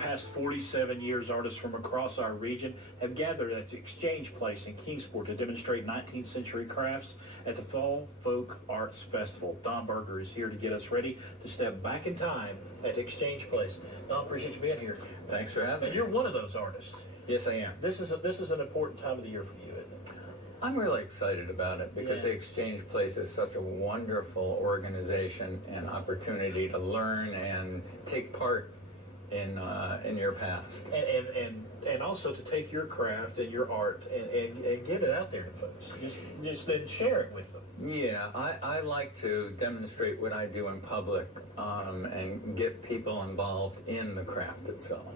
past 47 years, artists from across our region have gathered at the Exchange Place in Kingsport to demonstrate 19th century crafts at the Fall Folk Arts Festival. Don Berger is here to get us ready to step back in time at the Exchange Place. Don, appreciate you being here. Thanks for having me. And you're one of those artists. Yes, I am. This is an important time of the year for you, isn't it? I'm really excited about it because the Exchange Place is such a wonderful organization and opportunity to learn and take part in your past. And also to take your craft and your art and get it out there to folks. Just then share it with them. Yeah, I like to demonstrate what I do in public and get people involved in the craft itself.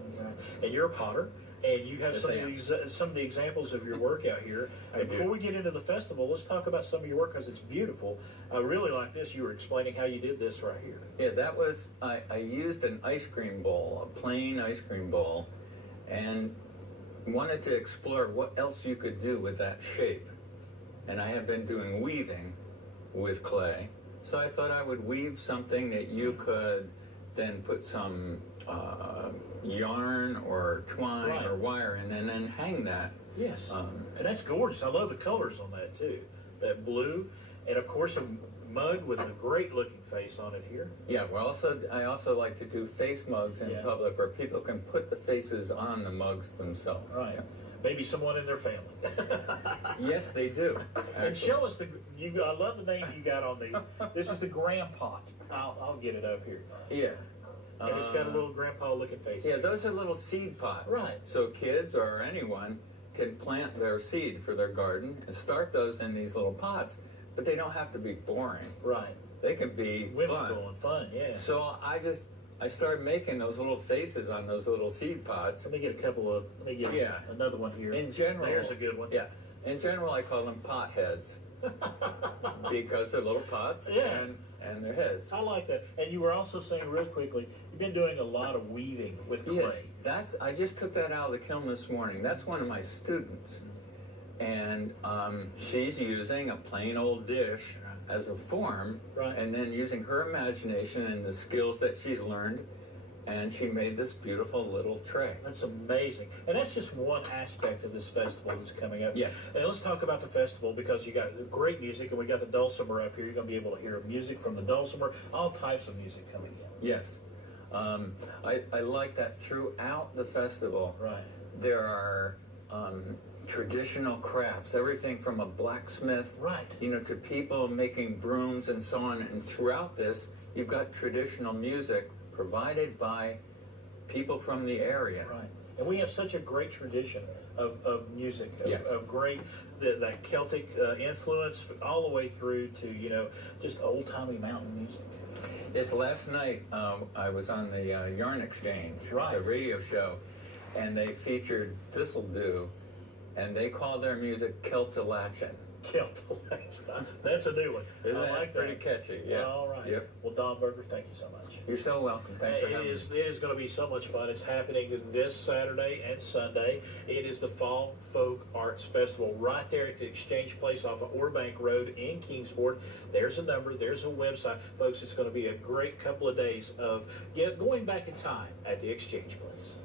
And you're a potter. And you have some of the examples of your work out here. And before we get into the festival, let's talk about some of your work because it's beautiful. I really like this. You were explaining how you did this right here. Yeah, that was, I used an ice cream bowl, a plain ice cream bowl, and wanted to explore what else you could do with that shape. And I had been doing weaving with clay, so I thought I would weave something that you could then put some yarn or twine or wire in and then hang that. Yes, and that's gorgeous. I love the colors on that too. That blue, and of course a mug with a great looking face on it here. Yeah, well, I also like to do face mugs in public where people can put the faces on the mugs themselves. Right. Yeah. Maybe someone in their family. Yes, they do. Actually. And show us I love the name you got on these. This is the grandpa. I'll get it up here. Yeah. And it's got a little grandpa-looking face. Yeah, those are little seed pots. Right. So kids or anyone can plant their seed for their garden and start those in these little pots, but they don't have to be boring. Right. They can be whimsical and fun, yeah. So I started making those little faces on those little seed pots. Let me get another one here. In general, there's a good one. Yeah. In general, I call them pot heads because they're little pots and their heads. I like that. And you were also saying real quickly, you've been doing a lot of weaving with clay. I just took that out of the kiln this morning. That's one of my students. And she's using a plain old dish as a form, and then using her imagination and the skills that she's learned, and she made this beautiful little tray. That's amazing. And that's just one aspect of this festival that's coming up. Yes. And let's talk about the festival because you got great music, and we got the dulcimer up here. You're going to be able to hear music from the dulcimer, all types of music coming in. Yes. I like that throughout the festival, there are traditional crafts, everything from a blacksmith, to people making brooms and so on. And throughout this, you've got traditional music provided by people from the area. Right. And we have such a great tradition of music, of great, that Celtic influence all the way through to, just old-timey mountain music. Yes, last night I was on the Yarn Exchange, the radio show, and they featured This'll Do, and they call their music Celtalachin. Celtalachin. That's a new one. I like that. Pretty catchy, yeah. All right. Yep. Well, Don Berger, thank you so much. You're so welcome. Thanks for having me. It is going to be so much fun. It's happening this Saturday and Sunday. It is the Fall Folk Arts Festival right there at the Exchange Place off of Orbank Road in Kingsport. There's a number. There's a website. Folks, it's going to be a great couple of days of going back in time at the Exchange Place.